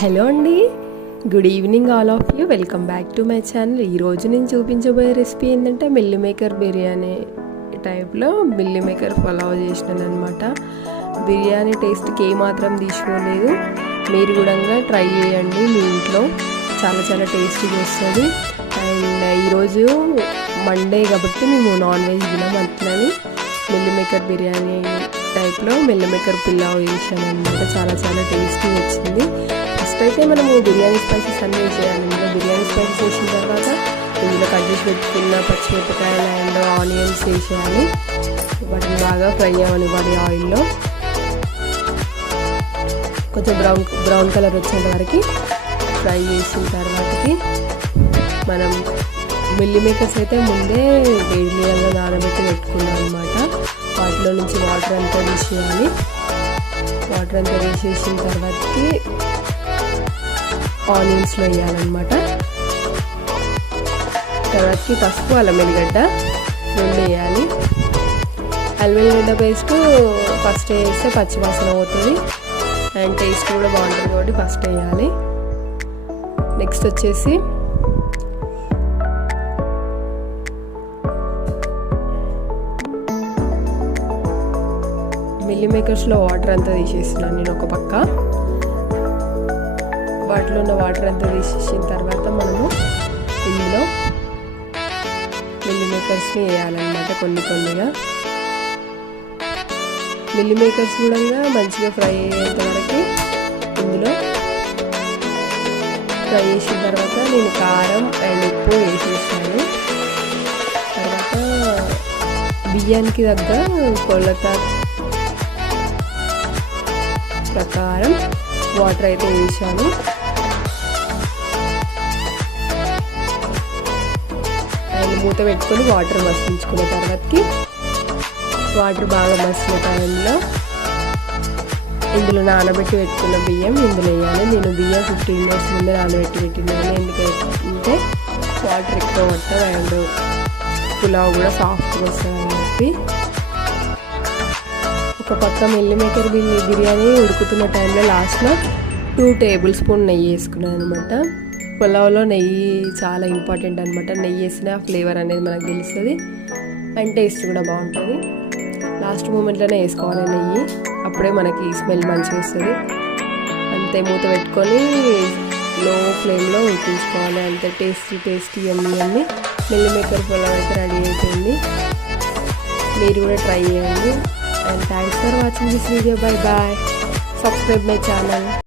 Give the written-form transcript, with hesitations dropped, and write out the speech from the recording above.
Hello అండి, good evening all of you. Welcome back to my channel. ఈరోజు నేను చూపించబోయే రెసిపీ ఏంటంటే మిల్ మేకర్ బిర్యానీ టైప్లో మిల్ మేకర్ పులావ్ చేసినాను అనమాట. బిర్యానీ టేస్ట్కి ఏమాత్రం తీసుకోలేదు. మీరు కూడా ట్రై చేయండి మీ ఇంట్లో, చాలా చాలా టేస్టీగా వస్తుంది. అండ్ ఈరోజు మండే కాబట్టి మేము నాన్ వెజ్ తినమంటున్నాను. మిల్ మేకర్ బిర్యానీ టైప్లో మిల్ మేకర్ పులావ్ చేసాను అనమాట. చాలా చాలా టేస్టీ వచ్చింది. ఫస్ట్ అయితే మనము బిర్యానీ స్పైసెస్ అన్నీ వేసేయాలి. ఇందులో బిర్యానీ స్పైసెస్ వేసిన తర్వాత ఇందులో కట్ చేసి పెట్టుకున్న పచ్చిమిరపకాయలు అండ్ ఆనియన్స్ వేసేయాలి. వాటిని బాగా ఫ్రై అవ్వనివ్వాలి ఆయిల్లో. కొంచెం బ్రౌన్ కలర్ వచ్చేంత వరకు ఫ్రై చేసిన తర్వాతకి మనం మిల్ మేకర్స్ అయితే ముందే వేడి నీళ్ళలో నానబెట్టి పెట్టుకున్నాం అనమాట. వాటిలో నుంచి వాటర్ అంతా తీసేయాలి. వాటర్ అంతా తీసేసిన తర్వాతకి ఆనియన్స్లో వేయాలన్నమాట. తర్వాతకి పసుపు, అల్లం వెల్లిగడ్డ రెండు వేయాలి. అల్లం వెల్లిగడ్డ పేస్ట్ ఫస్ట్ వేస్తే పచ్చివాసన అవుతుంది అండ్ టేస్ట్ కూడా బాగుంటుంది కాబట్టి ఫస్ట్ వేయాలి. నెక్స్ట్ వచ్చేసి మిల్ మేకర్స్లో వాటర్ అంతా తీసేస్తున్నాను నేను ఒక పక్క. వాటిలో ఉన్న వాటర్ అంతా తీసేసిన తర్వాత మనము ఇందులో మిల్ మేకర్స్ని వేయాలన్నమాట కొన్ని కొన్నిగా. మిల్ మేకర్స్ కూడా మంచిగా ఫ్రై అయ్యేంత వరకు ఇందులో ఫ్రై చేసిన తర్వాత నేను కారం అండ్ ఉప్పు వేసేసాను. తర్వాత బియ్యానికి తగ్గ కొలత ప్రకారం వాటర్ అయితే వేసాను. అండ్ మూత పెట్టుకొని వాటర్ మసిలించుకున్న తర్వాతకి వాటర్ బాగా మసిలిన టైంలో ఇందులో నానబెట్టి పెట్టుకున్న బియ్యం ఇందులో వేయాలి. నేను బియ్యం 15 minutes ముందే నానబెట్టి పెట్టినాను. ఎందుకంటే వాటర్ ఎక్కువ పడుతుంది అండ్ పులావ్ కూడా సాఫ్ట్గా వస్తుంది అని చెప్పి. ఒక పక్క మిల్ మేకర్ బిర్యానీ ఉడుకుతున్న టైంలో లాస్ట్లో 2 tablespoons నెయ్యి వేసుకున్నాను అనమాట. పులావ్లో నెయ్యి చాలా ఇంపార్టెంట్ అనమాట. నెయ్యి వేసిన ఫ్లేవర్ అనేది మనకు తెలుస్తుంది అండ్ టేస్ట్ కూడా బాగుంటుంది. లాస్ట్ మూమెంట్లోనే వేసుకోవాలి నెయ్యి, అప్పుడే మనకి స్మెల్ మంచిగా వస్తుంది. అంతే మూత పెట్టుకొని లో ఫ్లేమ్లో ఉడికించుకోవాలి. అంతే టేస్టీ అన్నీ మిల్ మేకర్ పులావ్ అయితే రెడీ అయిపోయింది. మీరు కూడా ట్రై చేయండి. And thanks for watching this video. Bye bye. Subscribe my channel.